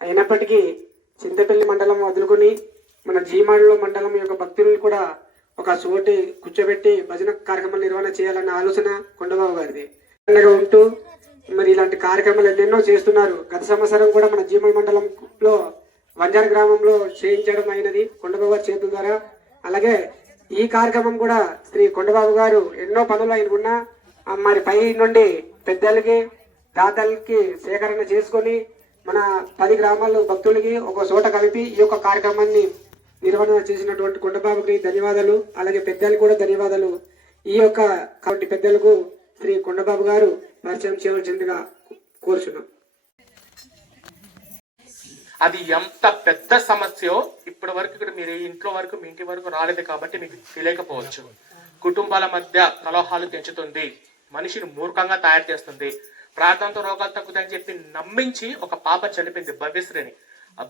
అయినప్పటికీ చింతపల్లి మండలం వదులుకొని మన జీమాడులో మండలం యొక్క భక్తులను కూడా ఒక చోటి కూర్చోబెట్టి భజన కార్యక్రమాలు నిర్వహణ చేయాలన్న ఆలోచన కొండబాబు గారిది. ఉంటూ మరి ఇలాంటి కార్యక్రమాలు ఎన్నెన్నో చేస్తున్నారు. గత సంవత్సరం కూడా మన జీమల్ మండలంలో వంజార గ్రామంలో చేయించడం అయినది కొండబాబు గారి చేతుల ద్వారా. అలాగే ఈ కార్యక్రమం కూడా శ్రీ కొండబాబు గారు ఎన్నో పనులు ఆయన ఉన్నా మరి పై నుండి పెద్దలకి దాతలకి సేకరణ చేసుకొని మన పది గ్రామాల్లో భక్తులకి ఒక చోట కలిపి ఈ యొక్క కార్యక్రమాన్ని నిర్వహణ చేసినటువంటి కొండబాబుకి ధన్యవాదాలు అలాగే పెద్దలు కూడా ధన్యవాదాలు. ఈ యొక్క కాబట్టి పెద్దలకు శ్రీ కొండబాబు గారు పరిచయం చేయవలసిందిగా కోరుచున్నాం. అది ఎంత పెద్ద సమస్యో ఇప్పటి వరకు ఇక్కడ మీరు ఇంట్లో వరకు మీ ఇంటి వరకు రాలేదు కాబట్టి మీకు తెలియకపోవచ్చు. కుటుంబాల మధ్య కలహాలు పెంచుతుంది మనిషిని మూర్ఖంగా తయారు చేస్తుంది. ప్రార్థనతో రోగాలు తగ్గుతాయని చెప్పి నమ్మించి ఒక పాప చనిపోయింది భవ్యశ్రీని.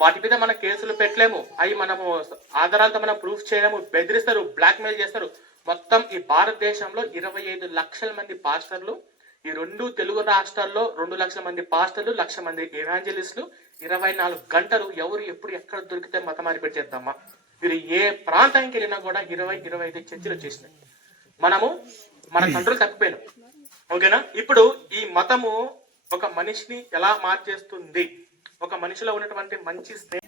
వాటి మీద మనం కేసులు పెట్టలేము. అవి మనము ఆధారాలతో మనం ప్రూఫ్ చేయలేము. బెదిరిస్తారు బ్లాక్ మెయిల్ చేస్తారు. మొత్తం ఈ భారతదేశంలో ఇరవై ఐదు లక్షల మంది పాస్టర్లు ఈ రెండు తెలుగు రాష్ట్రాల్లో రెండు లక్షల మంది పాస్టర్లు లక్ష మంది ఎవాంజలిస్టులు ఇరవై నాలుగు గంటలు ఎవరు ఎప్పుడు ఎక్కడ దొరికితే మతం పెట్టేద్దామా? మీరు ఏ ప్రాంతానికి వెళ్ళినా కూడా ఇరవై ఇరవై ఐదు చర్చలు వచ్చేసినాయి మనము మన కంట్రోల్ తప్పిపోయినాం. ఓకేనా? ఇప్పుడు ఈ మతము ఒక మనిషిని ఎలా మార్చేస్తుంది? ఒక మనిషిలో ఉన్నటువంటి మంచి స్నేహం.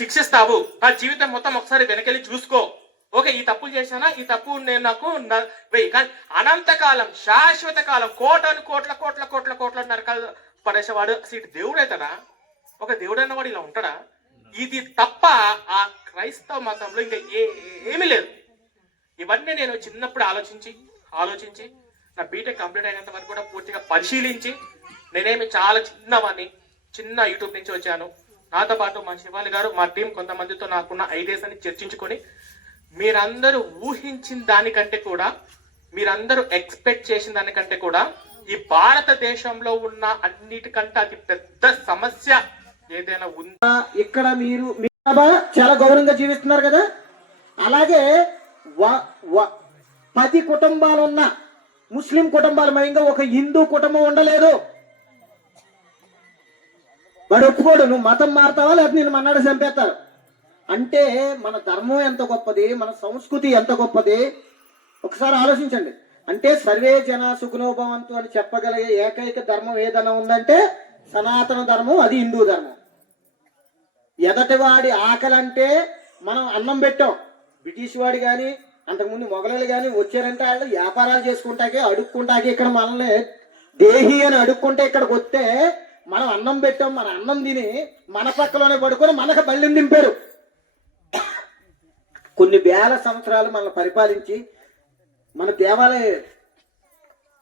శిక్షిస్తావు? నా జీవితం మొత్తం ఒకసారి వెనకెళ్ళి చూసుకో. ఓకే ఈ తప్పులు చేశానా? ఈ తప్పు నేను నాకు వెయ్యి కానీ అనంతకాలం శాశ్వత కాలం కోటలు కోట్ల కోట్ల కోట్ల కోట్ల నరకాలు పడేసేవాడు అసలు దేవుడు అవుతాడా ఒక దేవుడు అన్నవాడు ఇలా ఉంటాడా? ఇది తప్ప ఆ క్రైస్తవ మతంలో ఇంకా ఏ ఏమీ లేదు. ఇవన్నీ నేను చిన్నప్పుడు ఆలోచించి ఆలోచించి నా బీటెక్ కంప్లీట్ అయినంత వరకు కూడా పూర్తిగా పరిశీలించి నేనేమి చాలా చిన్నవాడిని చిన్న యూట్యూబ్ నుంచి వచ్చాను. నాతో పాటు మా శివాలి గారు మా టీం కొంతమందితో నాకున్న ఐడియాస్ అని చర్చించుకొని మీరందరూ ఊహించిన దానికంటే కూడా మీరందరూ ఎక్స్పెక్ట్ చేసిన దానికంటే కూడా ఈ భారతదేశంలో ఉన్న అన్నిటికంటే అతి పెద్ద సమస్య ఏదైనా ఉందా? ఇక్కడ మీరు చాలా గౌరవంగా జీవిస్తున్నారు కదా? అలాగే పది కుటుంబాలు ఉన్న ముస్లిం కుటుంబాల మయంగా ఒక హిందూ కుటుంబం ఉండలేదు. వాడు ఒప్పుకోడు నువ్వు మతం మారుతావా? లేకపోతే నేను మన్నాడు చంపేస్తారు. అంటే మన ధర్మం ఎంత గొప్పది మన సంస్కృతి ఎంత గొప్పది? ఒకసారి ఆలోచించండి. అంటే సర్వే జన సుఖనోభవంతు అని చెప్పగలిగే ఏకైక ధర్మం ఏదైనా ఉందంటే సనాతన ధర్మం అది హిందూ ధర్మం. ఎదటివాడి ఆకలి అంటే మనం అన్నం పెట్టాం. బ్రిటిష్ వాడి కానీ అంతకుముందు మొఘలు కానీ వచ్చారంటే వాళ్ళు వ్యాపారాలు చేసుకుంటాకే అడుక్కుంటాకే ఇక్కడ మనల్ని దేహి అని అడుక్కుంటే ఇక్కడికి వస్తే మనం అన్నం పెట్టాం మన అన్నం తిని మన పక్కలోనే పడుకొని మనకు బళ్ళని దింపారు. కొన్ని వేల సంవత్సరాలు మనల్ని పరిపాలించి మన దేవాలయ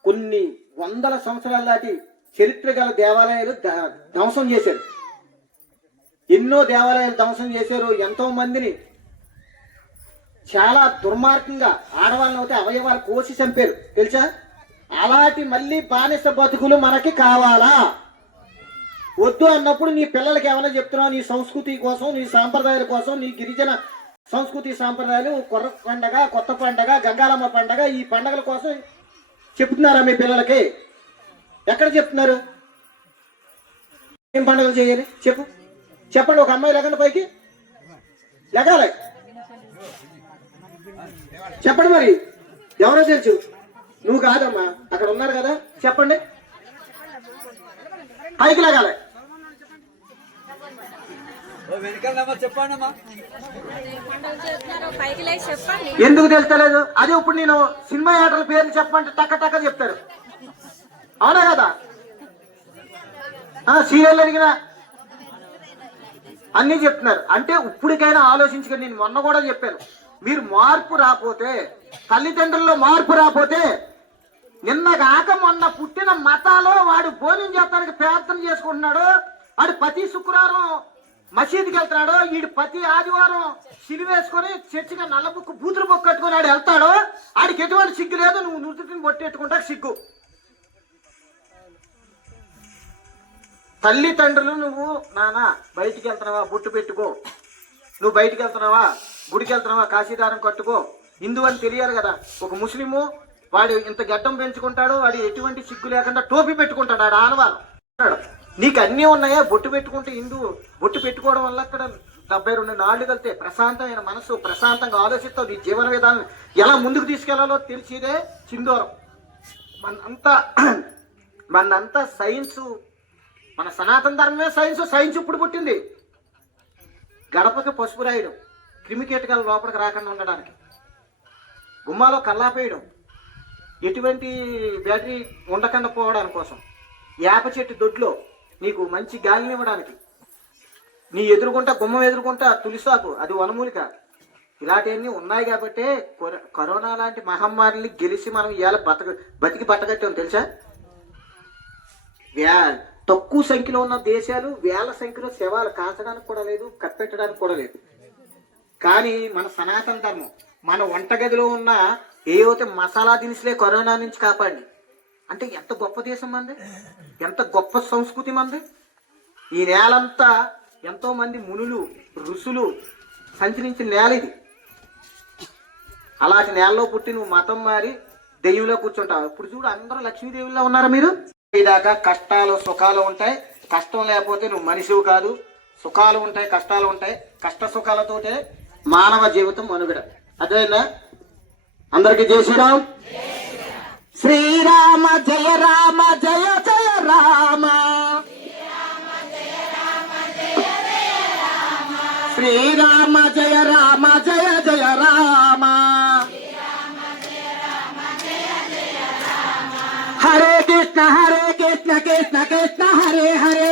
కొన్ని వందల సంవత్సరాల దాటి చరిత్ర గల దేవాలయాలు ధ్వంసం చేశారు. ఎన్నో దేవాలయాలు ధ్వంసం చేశారు ఎంతో మందిని చాలా దుర్మార్గంగా ఆడవాళ్ళని అయితే అవయవాలు కోసి చంపారు. తెలుసా? అలాంటి మళ్ళీ బానిస బతుకులు మనకి కావాలా? వద్దు అన్నప్పుడు నీ పిల్లలకి ఏమైనా చెప్తున్నావు? నీ సంస్కృతి కోసం నీ సాంప్రదాయాల కోసం నీ గిరిజన సంస్కృతి సాంప్రదాయాలు కొర్ర పండగ కొత్త పండగ గంగాలమ్మ పండగ ఈ పండగల కోసం చెప్తున్నారా మీ పిల్లలకి? ఎక్కడ చెప్తున్నారు? ఏం పండుగలు చేయాలి? చెప్పు. చెప్పండి ఒక అమ్మాయి లెగండి పైకి. లెగాలి. చెప్పండి మరి. ఎవరో తెలుసు. నువ్వు కాదమ్మా. అక్కడ ఉన్నారు కదా. చెప్పండి. పైకి లెగాలి. ఎందుకు తెలుస్తలేదు? అదే ఇప్పుడు నేను సినిమా యాటల పేర్లు చెప్పమంటే టక్క టక్క చెప్తారు. అవునా కదా? సీరియల్ అడిగినా అన్నీ చెప్తున్నారు. అంటే ఇప్పటికైనా ఆలోచించుకొని నేను మొన్న కూడా చెప్పాను. మీరు మార్పు రాపోతే తల్లిదండ్రుల్లో మార్పు రాపోతే నిన్న కాక మొన్న పుట్టిన మతాలో వాడు భోజనం చేస్తానికి ప్రార్థన చేసుకుంటున్నాడు. వాడు ప్రతి శుక్రవారం మసీదుకి వెళ్తున్నాడు. వీడు ప్రతి ఆదివారం సిలివేసుకొని చర్చిగా నల్ల బుక్కు బూతులు బొక్కు కట్టుకొని ఆడు వెళ్తాడు. ఆడికి ఎటువంటి సిగ్గు లేదు. నువ్వు నుదుటిని బొట్టెట్టుకుంటా సిగ్గు. తల్లిదండ్రులు నువ్వు నాన్న బయటికి వెళ్తున్నావా? బొట్టు పెట్టుకో. నువ్వు బయటికి వెళ్తున్నావా? గుడికి వెళ్తున్నావా కాశీదారం కట్టుకో. హిందూ అని తెలియాలి కదా. ఒక ముస్లిము వాడు ఇంత గడ్డం పెంచుకుంటాడు వాడు ఎటువంటి సిగ్గు లేకుండా టోపీ పెట్టుకుంటాడు ఆడ ఆనవాళ్ళు. నీకు అన్నీ ఉన్నాయా? బొట్టు పెట్టుకుంటే హిందూ బొట్టు పెట్టుకోవడం వల్ల అక్కడ డెబ్బై రెండు నాళ్ళు కలితే ప్రశాంతమైన మనసు ప్రశాంతంగా ఆలోచిస్తావు నీ జీవన విధానం. ఎలా ముందుకు తీసుకెళ్ళాలో తెలిసిదే చిందూరం. మనంతా మనంతా సైన్స్ మన సనాతన ధర్మమే సైన్స్. సైన్స్ ఇప్పుడు పుట్టింది. గడపకి పసుపు రాయడం. క్రిమికీటకాలు లోపలికి రాకుండా ఉండడానికి. గుమ్మాలో కల్లాపేయడం. ఎటువంటి బ్యాటరీ ఉండకుండా పోవడానికి కోసం. వేప చెట్టు దొడ్లో నీకు మంచి గాలిని ఇవ్వడానికి. నీ ఎదురుకుంటా గుమ్మం ఎదురుకుంటా తులిసాకు. అది వనమూలిక. ఇలాంటివన్నీ ఉన్నాయి కాబట్టే కొర- కరోనా లాంటి మహమ్మారిని గెలిచి మనం ఇవాళ బతక బతికి బట్టగట్టాం తెలుసా? వ్యా తక్కువ సంఖ్యలో ఉన్న దేశాలు వేల సంఖ్యలో శవాలు కాల్చడానికి కూడా లేదు కప్పెట్టడానికి కూడా లేదు. కానీ మన సనాతన ధర్మం మన వంటగదిలో ఉన్న ఏవైతే మసాలా దినుసులే కరోనా నుంచి కాపాడి అంటే ఎంత గొప్ప దేశం మంది? ఎంత గొప్ప సంస్కృతి మంది? ఈ నేలంతా ఎంతో మంది మునులు ఋషులు సంచరించిన నేల ఇది. అలాంటి నేలలో పుట్టి నువ్వు మతం మారి దెయ్యంలో కూర్చుంటావు. ఇప్పుడు చూడు అందరూ లక్ష్మీదేవిలో ఉన్నారా మీరు? ఇదాకా కష్టాలు సుఖాలు ఉంటాయి. కష్టం లేకపోతే నువ్వు మనిషివి కాదు. సుఖాలు ఉంటాయి కష్టాలు ఉంటాయి. కష్ట సుఖాలతోటే మానవ జీవితం మనుగడ. అదేనా? అందరికి జై శ్రీరామ్. శ్రీరామ జయ రామ జయ జయ రామ. శ్రీరామ జయ రామ జయ జయ రామ. హరే కృష్ణ హరే కృష్ణ కృష్ణ కృష్ణ హరే హరే. హరే